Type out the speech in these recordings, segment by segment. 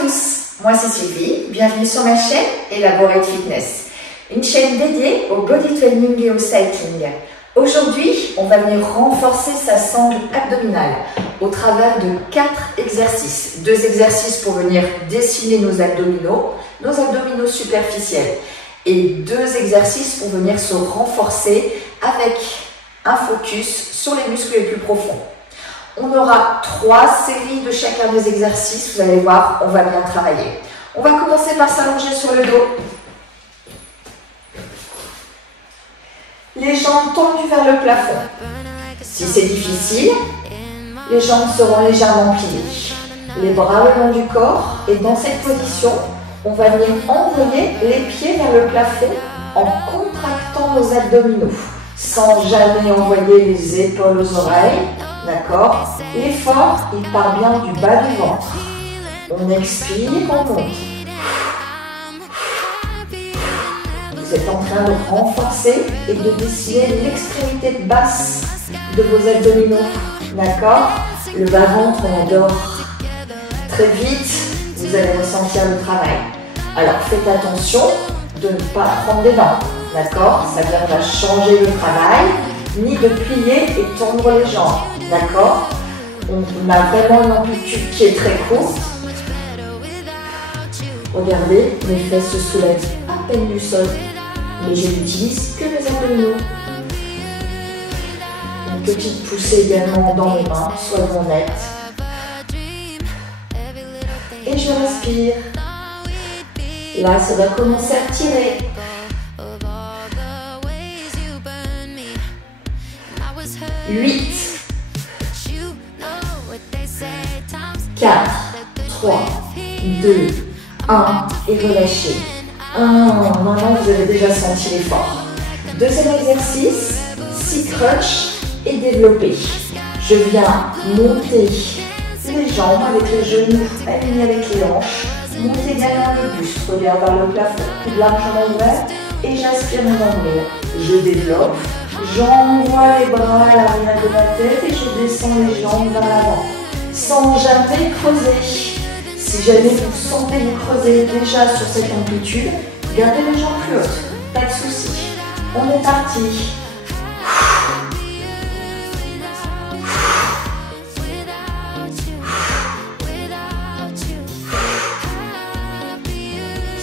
tous, moi c'est Sylvie, bienvenue sur ma chaîne Elaborate Fitness, une chaîne dédiée au body training et au cycling. Aujourd'hui, on va venir renforcer sa sangle abdominale au travers de 4 exercices. 2 exercices pour venir dessiner nos abdominaux superficiels et 2 exercices pour venir se renforcer avec un focus sur les muscles les plus profonds. On aura 3 séries de chacun des exercices, vous allez voir, on va bien travailler. On va commencer par s'allonger sur le dos. Les jambes tendues vers le plafond. Si c'est difficile, les jambes seront légèrement pliées. Les bras le long du corps et dans cette position, on va venir envoyer les pieds vers le plafond en contractant nos abdominaux, sans jamais envoyer les épaules aux oreilles. D'accord? L'effort, il part bien du bas du ventre. On expire, on monte. Vous êtes en train de renforcer et de dessiner l'extrémité basse de vos abdominaux. D'accord? Le bas-ventre, on adore. Très vite, vous allez ressentir le travail. Alors, faites attention de ne pas prendre des dents. D'accord? Ça ne va changer le travail, ni de plier et tendre les jambes. D'accord? On a vraiment une amplitude qui est très courte. Regardez, mes fesses se soulèvent à peine du sol, mais je n'utilise que mes abdominaux. Une petite poussée également dans les mains, soyons honnêtes. Et je respire. Là, ça va commencer à tirer. 8, 4, 3, 2, 1 et relâchez. Maintenant, vous avez déjà senti l'effort. Deuxième exercice, 6 crunch et développer. Je viens monter les jambes avec les genoux alignés avec les hanches. Montez également le buste, regarde vers le plafond, coude largement ouvert et j'aspire mon nombril. Je développe, j'envoie les bras à l'arrière de ma tête et je descends les jambes vers l'avant, sans jamais creuser. Si jamais vous sentez vous creuser déjà sur cette amplitude, gardez les jambes plus hautes, pas de souci. On est parti.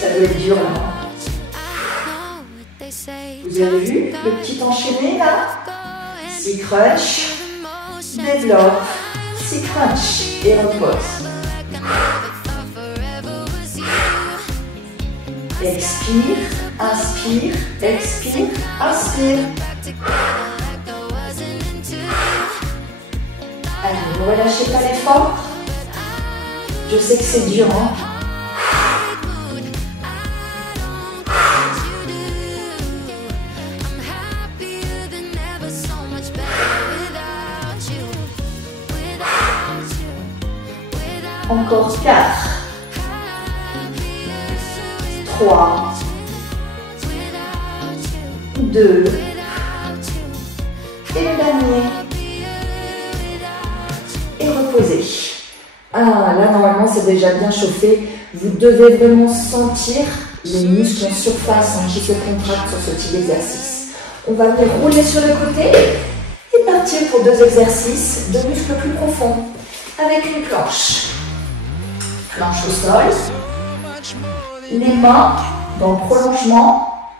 Ça doit être dur là. Vous avez vu le petit enchaîné là? 6 crunch, développe, 6 crunch et repose. Expire, inspire, expire, inspire. Allez, ne relâchez pas l'effort. Je sais que c'est dur, hein? Encore 4, 3, 2, et le dernier. Et reposez. Ah, là, normalement, c'est déjà bien chauffé. Vous devez vraiment sentir les muscles en surface qui se contractent sur ce type d'exercice. On va venir rouler sur le côté et partir pour 2 exercices de muscles plus profonds avec une planche. Planche au sol, les mains dans le prolongement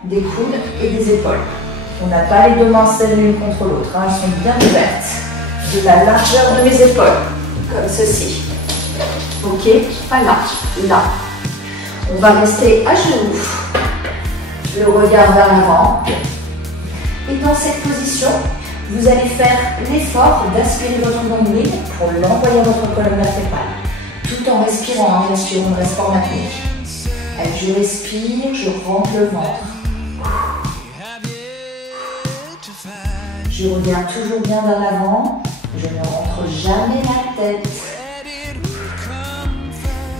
des coudes et des épaules. On n'a pas les 2 mains serrées l'une contre l'autre, elles sont bien ouvertes, de la largeur de mes épaules, comme ceci. Ok, pas là, là. On va rester à genoux, le regard vers l'avant. Et dans cette position, vous allez faire l'effort d'aspirer votre nombril pour l'envoyer à votre colonne vertébrale. Tout en respirant, bien sûr, on reste en apnée. Je respire, je rentre le ventre. Je regarde toujours bien vers l'avant. Je ne rentre jamais la tête.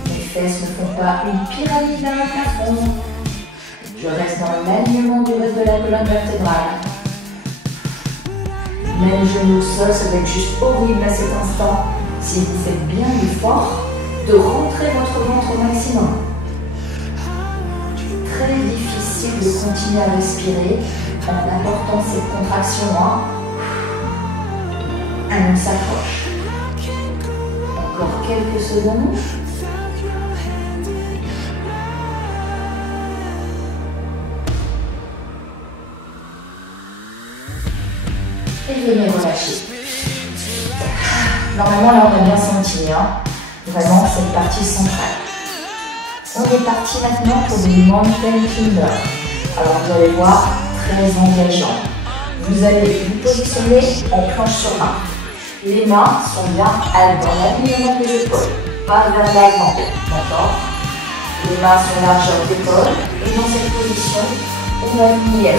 Mes fesses ne font pas une pyramide vers le plafond. Je reste dans l'alignement du reste de la colonne vertébrale. Même genou au sol, ça va être juste horrible à cet instant. Si vous faites bien l'effort de rentrer votre ventre au maximum. Très difficile de continuer à respirer en apportant cette contraction. On s'accroche. Encore quelques secondes. Et venez relâcher. Normalement, là, on a bien senti, vraiment, cette partie centrale. On est parti maintenant pour des mountain climbers. Alors, vous allez voir, très engageant. Vous allez vous positionner en planche sur main. Les mains sont bien dans l'alignement des épaules, pas vers l'avant, d'accord? Les mains sont largeur d'épaule. Et dans cette position, on va venir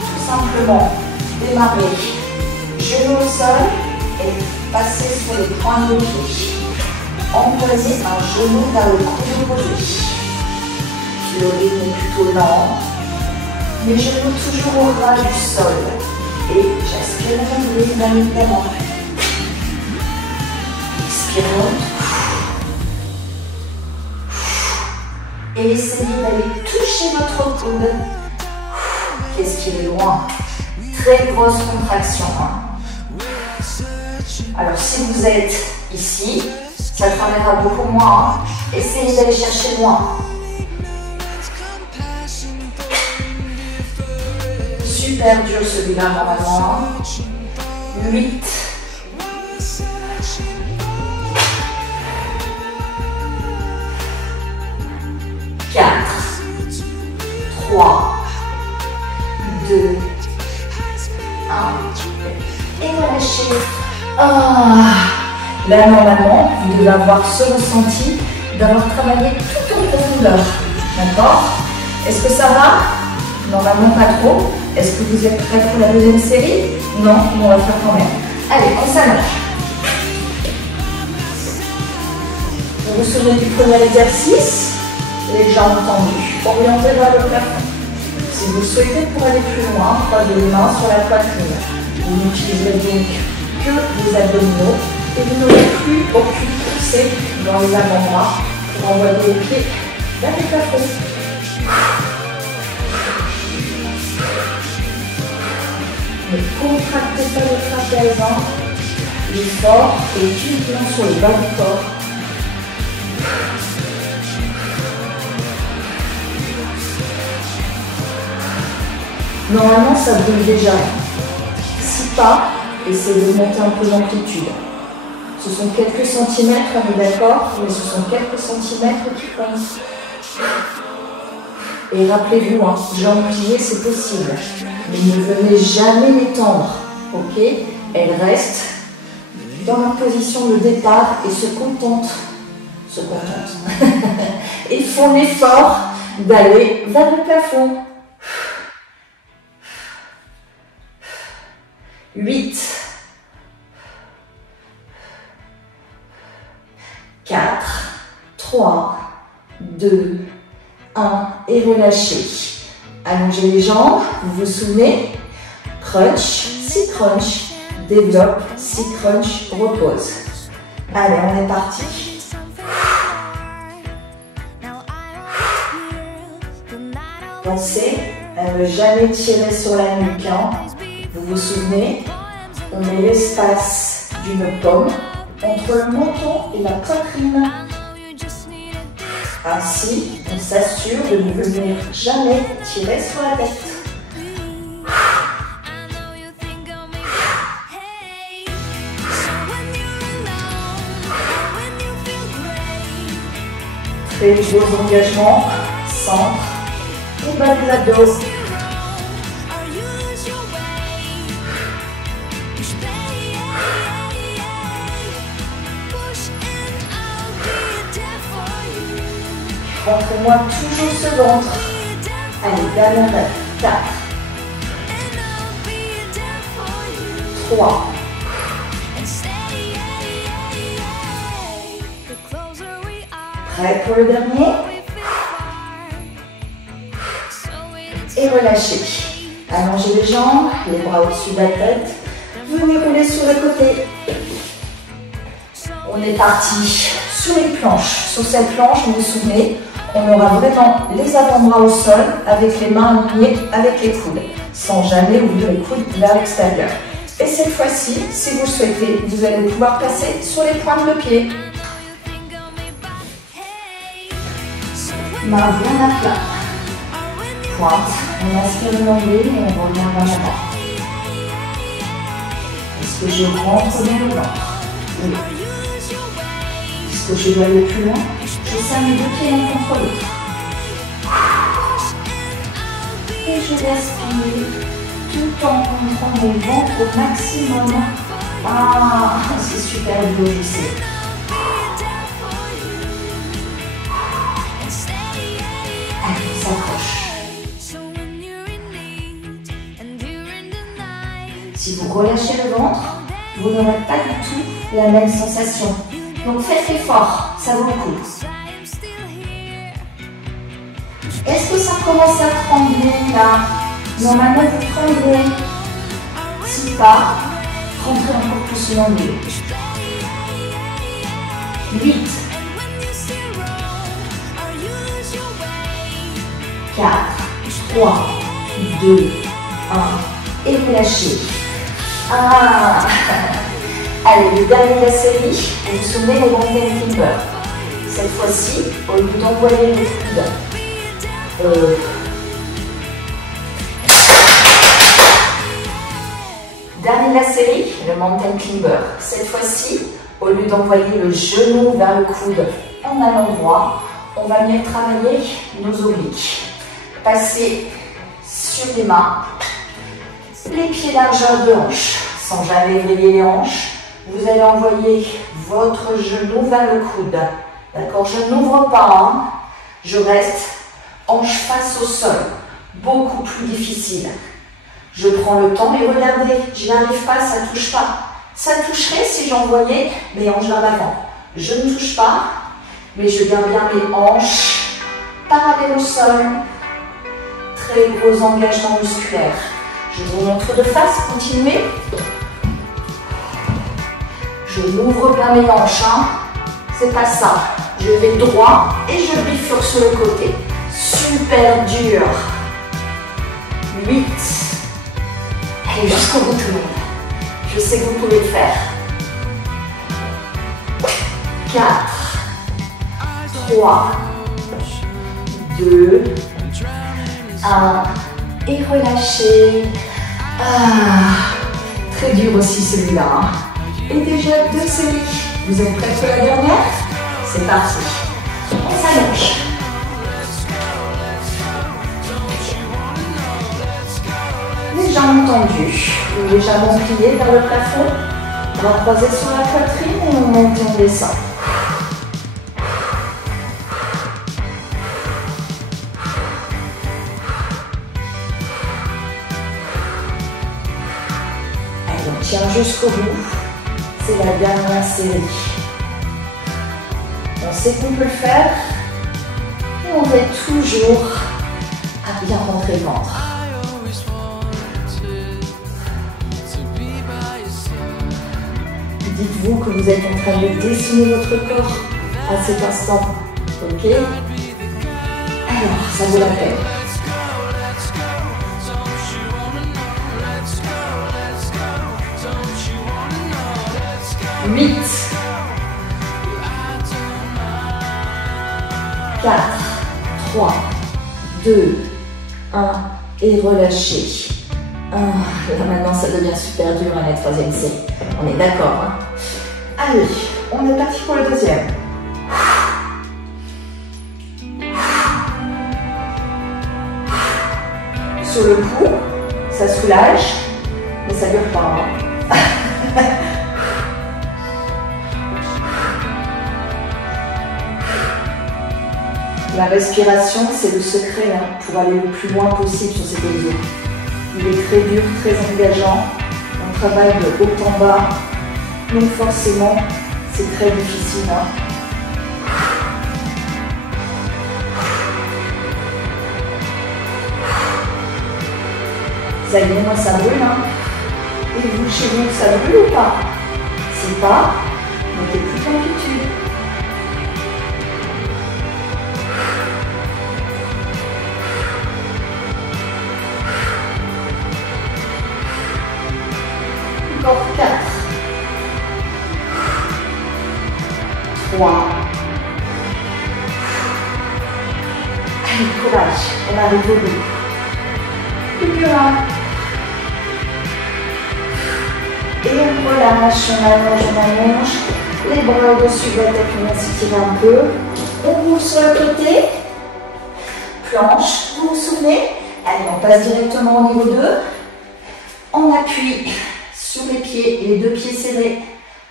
tout simplement démarrer genou au sol et passer sur les pointes de pied. Envoyer un genou vers le coude opposé. Le rythme est plutôt lent. Mes genoux toujours au ras du sol. Et j'aspire bien évidemment. Expirons. Et essayez d'aller toucher votre coude. Qu'est-ce qu'il est loin? Très grosse contraction. Alors si vous êtes ici, ça travaillera beaucoup moins. Essayez d'aller chercher loin. Super dur celui-là normalement. 8. 4. 3. 2. 1. Et relâchez. Là, normalement, vous devez avoir ce ressenti d'avoir travaillé tout en profondeur. D'accord? Est-ce que ça va? Normalement, pas trop. Est-ce que vous êtes prêts pour la deuxième série? Non, on va faire quand même. Allez, on s'allonge. Vous vous souvenez du premier exercice? Les jambes tendues, orientées vers le plafond. Si vous souhaitez pour aller plus loin, croisez les mains sur la poitrine. Vous n'utiliserez donc que les abdominaux et vous n'aurez plus aucune poussée dans les avant-bras pour envoyer les pieds vers le plafond. Ne contractez pas le trapèze. L'effort est uniquement sur le bas du corps. Normalement, ça brûle déjà. Si pas, essayez de monter un peu l'amplitude. Ce sont quelques centimètres, on est d'accord, mais ce sont quelques centimètres qui comptent. Et rappelez-vous, jambes pliées, c'est possible. Mais ne venez jamais les tendre, ok? Elles restent dans leur position de départ et se contentent. Et font l'effort d'aller vers le plafond. 8, 4, 3, 2, 1 et relâchez. Allongez les jambes, vous vous souvenez? Crunch, si crunch, développe, si crunch, repose. Allez, on est parti. Pensez à ne jamais tirer sur la nuque. Vous vous souvenez? On met l'espace d'une pomme entre le menton et la poitrine. Ainsi, on s'assure de ne venir jamais tirer sur la tête. Très gros engagement, centre et bas de l'abdos. Montrez-moi toujours ce ventre. Allez, dernière rêve. 4, 3, 2. Prêt pour le dernier? Et relâchez. Allongez les jambes, les bras au-dessus de la tête. Venez rouler sur le côté. On est parti Sur les planches, sur cette planche, vous vous souvenez, on aura vraiment les avant-bras au sol avec les mains alignées avec les coudes, sans jamais ouvrir les coudes vers l'extérieur. Et cette fois-ci, si vous le souhaitez, vous allez pouvoir passer sur les pointes de pied. Main bien à plat. Pointe, on aspire le nombril et on revient vers l'avant. Est-ce que je rentre dans le ventre? Oui. Est-ce que je dois aller plus loin? Je serre mes deux pieds l'un contre l'autre. Et je respire tout en montrant mon ventre au maximum. Ah, c'est super beau, je sais. Allez, on s'accroche. Si vous relâchez le ventre, vous n'aurez pas du tout la même sensation. Donc faites l'effort, ça vaut le coup. Est-ce que ça commence à trembler là? Normalement vous tremblez. Si pas, rentrez encore plus dans l'eau. 8, 4, 3, 2, 1 et relâchez. Ah. Allez, le dernier de la série, vous vous souvenez les mountain climbers. Cette fois-ci, au lieu d'envoyer les coudes, dernier de la série, le mountain climber. Cette fois-ci, au lieu d'envoyer le genou vers le coude en allant droit, on va venir travailler nos obliques. Passer sur les mains, les pieds largeur de hanche, sans jamais griller les hanches. Vous allez envoyer votre genou vers le coude. D'accord? Je n'ouvre pas, hein. Je reste hanche face au sol. Beaucoup plus difficile. Je prends le temps et regardez, j'y arrive pas, ça ne touche pas. Ça toucherait si j'envoyais mes hanches vers l'avant. Je ne touche pas, mais je garde bien mes hanches parallèles au sol. Très gros engagement musculaire. Je vous montre de face, continuez. Je m'ouvre bien mes hanches, hein. C'est pas ça. Je vais droit et je bifurque sur le côté. Super dur. 8. Allez, jusqu'au bout tout le monde. Je sais que vous pouvez le faire. 4, 3, 2, 1. Et relâchez. Ah, très dur aussi celui-là. Hein. Et déjà 2 séries. Vous êtes prêts pour la dernière? C'est parti. On s'allonge. Les jambes tendues. Légèrement pliées vers le plafond. Bras croisés sur la poitrine et on monte et on descend. Allez, on tient jusqu'au bout. C'est la dernière série. On sait qu'on peut le faire. Et on va toujours à bien rentrer le ventre. Dites-vous que vous êtes en train de dessiner votre corps à cet instant. Ok? Alors, ça vaut la peine. 8, 4, 3, 2, 1 et relâchez. Ah, là maintenant ça devient super dur à la troisième série. On est d'accord, hein? Allez, on est parti pour le deuxième. Sur le cou, ça soulage, mais ça ne dure pas. Hein? La respiration, c'est le secret hein, pour aller le plus loin possible sur cet exo. Il est très dur, très engageant. On travaille de haut en bas. Donc forcément, c'est très difficile. Hein. Ça y est, moi ça brûle. Hein. Et vous, chez vous, ça brûle ou pas? C'est pas, mettez plus d'amplitude. Allez, courage, on arrive au bout. Plus que un. Et on relâche, on allonge. Les bras au-dessus de la tête, on va s'étirer un peu. On bouge sur le côté. Planche, vous vous souvenez? Allez, on passe directement au niveau 2. On appuie sur les pieds, les deux pieds serrés.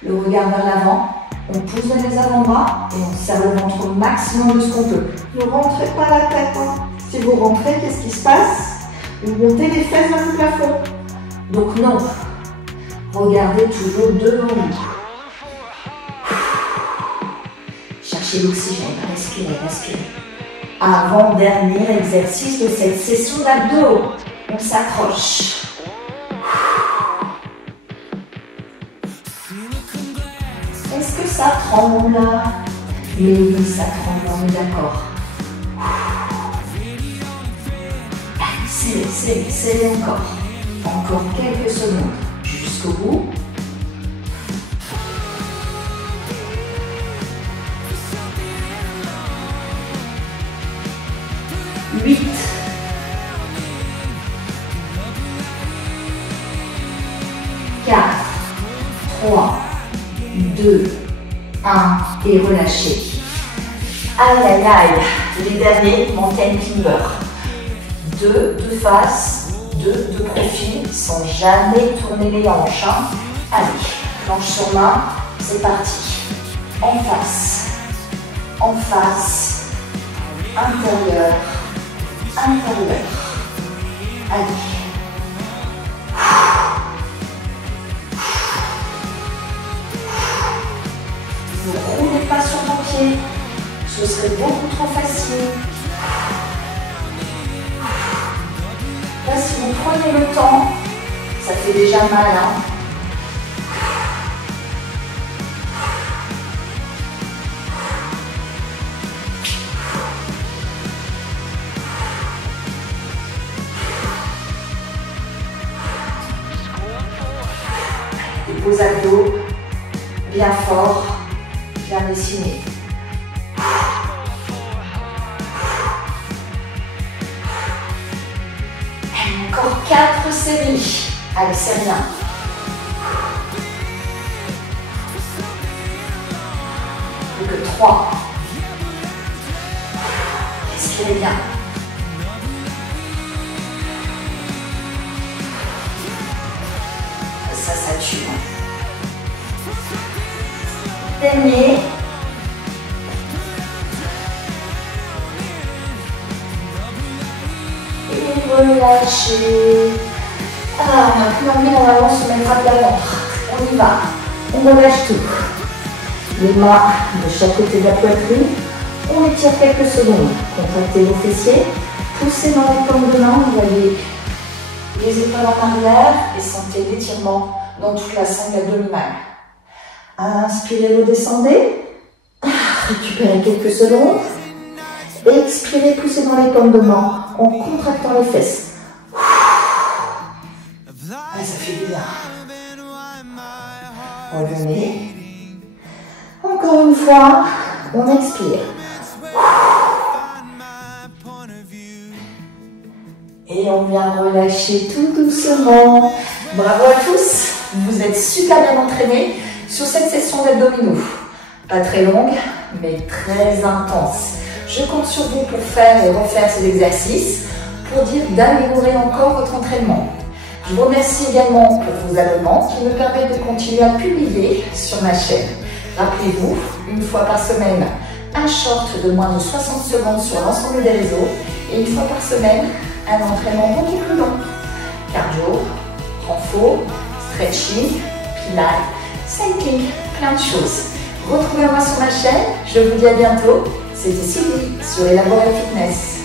Le regard vers l'avant. On pousse dans les avant-bras et on serre le ventre au maximum de ce qu'on peut. Ne rentrez pas la tête. Hein. Si vous rentrez, qu'est-ce qui se passe? Vous montez les fesses vers le plafond. Donc non. Regardez toujours devant vous. Cherchez l'oxygène. Respirez, respirez. Avant-dernier exercice de cette session d'abdos. On s'accroche. Est-ce que ça tremble? Mais oui, ça tremble, on est d'accord. Serrez encore. Encore quelques secondes. Jusqu'au bout. 8. 4. 3. 2, 1 et relâchez. Aïe aïe aïe, les derniers, mountain climber. 2 de face, 2 de profil, sans jamais tourner les hanches. Hein. Allez, planche sur main, c'est parti. En face, intérieur, intérieur. Allez. Ne roulez pas sur vos pieds, ce serait beaucoup trop facile. Là, si vous prenez le temps, ça fait déjà mal. Hein. Les beaux abdos, bien forts. Bien dessiné. Encore 4 séries. Allez, c'est rien. Plus que 3. Respirez bien. Ça tue. Dernier. Et relâchez. Maintenant, normalement, on se mettra de la ventre. On y va. On relâche tout. Les mains de chaque côté de la poitrine. On étire quelques secondes. Contractez vos fessiers. Poussez dans les paumes de main. Vous voyez les épaules en arrière et sentez l'étirement dans toute la sangle abdominale. Inspirez, redescendez. Récupérez quelques secondes. Expirez, poussez dans les paumes de main en contractant les fesses. Ça fait du bien. Revenez. Encore une fois, on expire. Et on vient relâcher tout doucement. Bravo à tous, vous êtes super bien entraînés sur cette session d'abdominaux. Pas très longue, mais très intense. Je compte sur vous pour faire et refaire ces exercices, pour dire d'améliorer encore votre entraînement. Je vous remercie également pour vos abonnements qui me permettent de continuer à publier sur ma chaîne. Rappelez-vous, une fois par semaine, un short de moins de 60 secondes sur l'ensemble des réseaux et une fois par semaine, un entraînement beaucoup plus long. Cardio, renfort, stretching, pilates, cycling, plein de choses. Retrouvez-moi sur ma chaîne, je vous dis à bientôt. C'était Sylvie sur Elaborate Fitness.